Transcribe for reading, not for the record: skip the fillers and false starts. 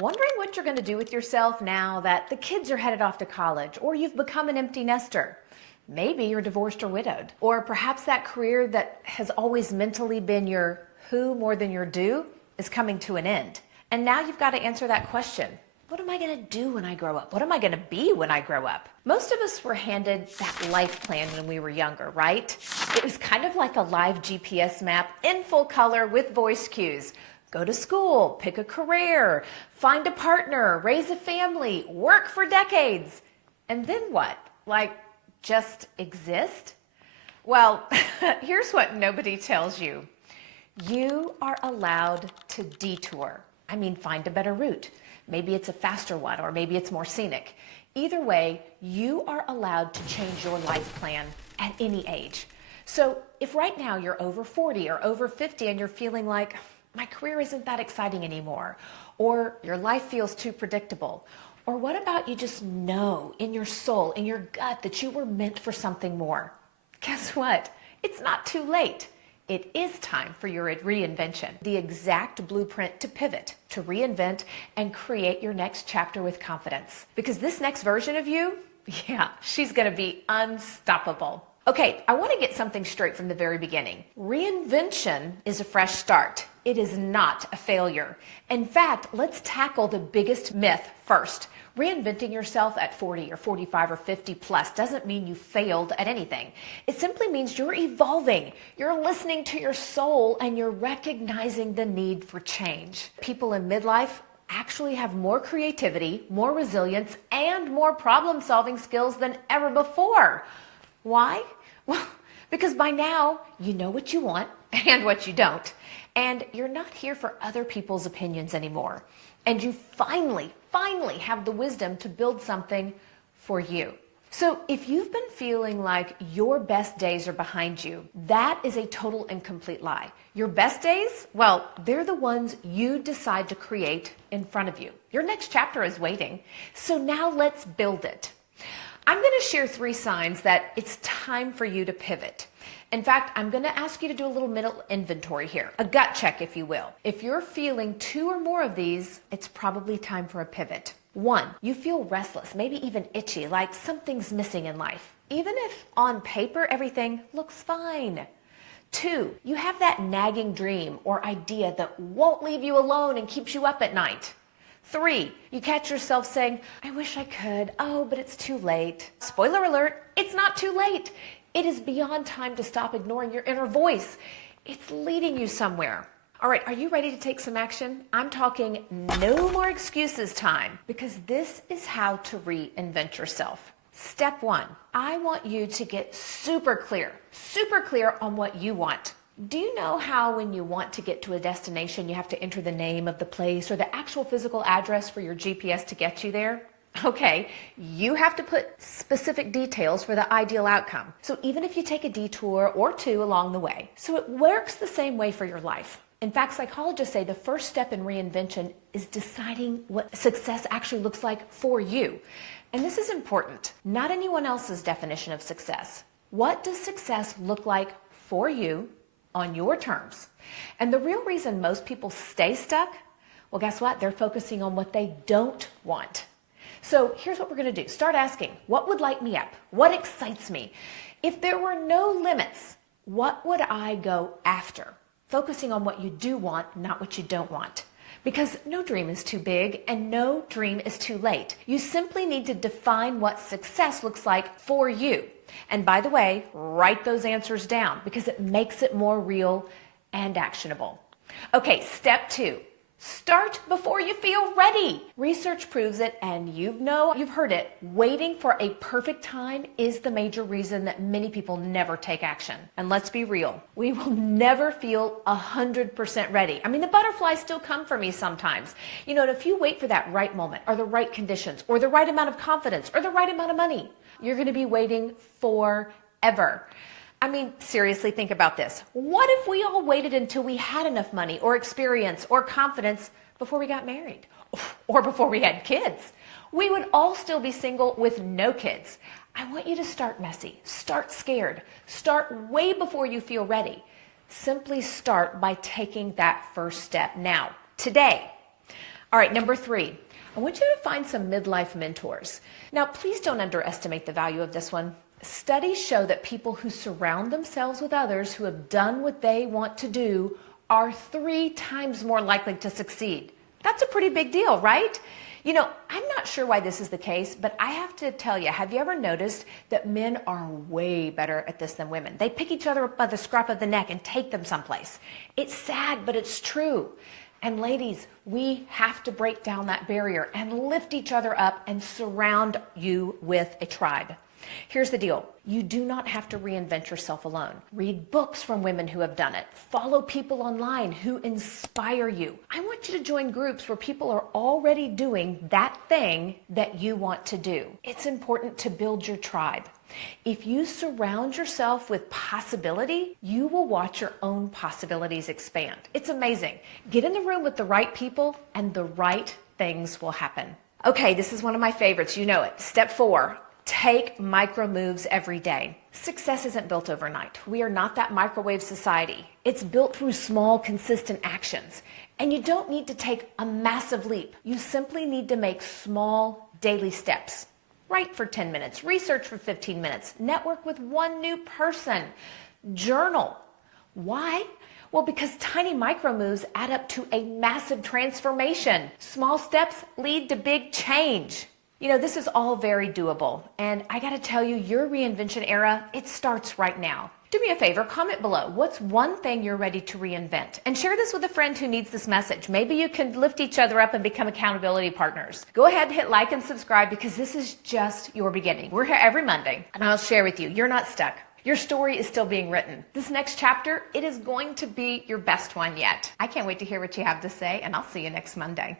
Wondering what you're going to do with yourself now that the kids are headed off to college, or you've become an empty nester? Maybe you're divorced or widowed, or perhaps that career that has always mentally been your who more than your do is coming to an end. And now you've got to answer that question. What am I going to do when I grow up? What am I going to be when I grow up? Most of us were handed that life plan when we were younger, right? It was kind of like a live GPS map in full color with voice cues. Go to school, pick a career, find a partner, raise a family, work for decades. And then what? Like, just exist? Well, here's what nobody tells you. You are allowed to detour. I mean, find a better route. Maybe it's a faster one, or maybe it's more scenic. Either way, you are allowed to change your life plan at any age. So if right now you're over 40 or over 50 and you're feeling like, my career isn't that exciting anymore, or your life feels too predictable, or what about you just know in your soul, in your gut, that you were meant for something more? Guess what? It's not too late. It is time for your reinvention, the exact blueprint to pivot, to reinvent, and create your next chapter with confidence. Because this next version of you, yeah, she's going to be unstoppable. Okay, I want to get something straight from the very beginning. Reinvention is a fresh start. It is not a failure. In fact, let's tackle the biggest myth first. Reinventing yourself at 40 or 45 or 50 plus doesn't mean you failed at anything. It simply means you're evolving. You're listening to your soul and you're recognizing the need for change. People in midlife actually have more creativity, more resilience, and more problem-solving skills than ever before. Why? Well, because by now you know what you want and what you don't. And you're not here for other people's opinions anymore. And you finally have the wisdom to build something for you. So if you've been feeling like your best days are behind you, that is a total and complete lie. Your best days, well, they're the ones you decide to create in front of you. Your next chapter is waiting. So now let's build it. I'm going to share 3 signs that it's time for you to pivot. In fact, I'm going to ask you to do a little mental inventory here, a gut check, if you will. If you're feeling 2 or more of these, it's probably time for a pivot. 1, you feel restless, maybe even itchy, like something's missing in life, even if on paper everything looks fine. 2, you have that nagging dream or idea that won't leave you alone and keeps you up at night. 3, you catch yourself saying, I wish I could, oh, but it's too late. Spoiler alert, it's not too late. It is beyond time to stop ignoring your inner voice. It's leading you somewhere. All right, are you ready to take some action? I'm talking no more excuses time, because this is how to reinvent yourself. Step 1, I want you to get super clear on what you want. Do you know how when you want to get to a destination, you have to enter the name of the place or the actual physical address for your GPS to get you there? Okay, you have to put specific details for the ideal outcome. So even if you take a detour or 2 along the way, so it works the same way for your life. In fact, psychologists say the first step in reinvention is deciding what success actually looks like for you. And this is important, not anyone else's definition of success. What does success look like for you on your terms? And the real reason most people stay stuck, well, guess what? They're focusing on what they don't want. So here's what we're going to do. Start asking, what would light me up? What excites me? If there were no limits, what would I go after? Focusing on what you do want, not what you don't want. Because no dream is too big and no dream is too late. You simply need to define what success looks like for you. And by the way, write those answers down because it makes it more real and actionable. Okay, step 2. Start before you feel ready. Research proves it, and you've heard it. Waiting for a perfect time is the major reason that many people never take action. And let's be real, we will never feel 100% ready. I mean, the butterflies still come for me sometimes. You know, and if you wait for that right moment, or the right conditions, or the right amount of confidence, or the right amount of money, you're going to be waiting forever. I mean, seriously, think about this. What if we all waited until we had enough money or experience or confidence before we got married or before we had kids? We would all still be single with no kids. I want you to start messy, start scared, start way before you feel ready. Simply start by taking that first step now, today. All right, number 3. I want you to find some midlife mentors. Now, please don't underestimate the value of this one. Studies show that people who surround themselves with others who have done what they want to do are 3 times more likely to succeed. That's a pretty big deal, right? You know, I'm not sure why this is the case, but I have to tell you, have you ever noticed that men are way better at this than women? They pick each other up by the scruff of the neck and take them someplace. It's sad, but it's true. And ladies, we have to break down that barrier and lift each other up and surround you with a tribe. Here's the deal. You do not have to reinvent yourself alone. Read books from women who have done it. Follow people online who inspire you. I want you to join groups where people are already doing that thing that you want to do. It's important to build your tribe. If you surround yourself with possibility, you will watch your own possibilities expand. It's amazing. Get in the room with the right people and the right things will happen. Okay, this is one of my favorites. You know it. Step 4. Take micro moves every day. Success isn't built overnight. We are not that microwave society. It's built through small, consistent actions. And you don't need to take a massive leap. You simply need to make small daily steps. Write for 10 minutes, research for 15 minutes, network with one new person, journal. Why? Well, because tiny micro moves add up to a massive transformation. Small steps lead to big change. You know, this is all very doable. And I got to tell you, your reinvention era, it starts right now. Do me a favor, comment below. What's one thing you're ready to reinvent? And share this with a friend who needs this message. Maybe you can lift each other up and become accountability partners. Go ahead and hit like and subscribe because this is just your beginning. We're here every Monday and I'll share with you. You're not stuck. Your story is still being written. This next chapter, it is going to be your best one yet. I can't wait to hear what you have to say and I'll see you next Monday.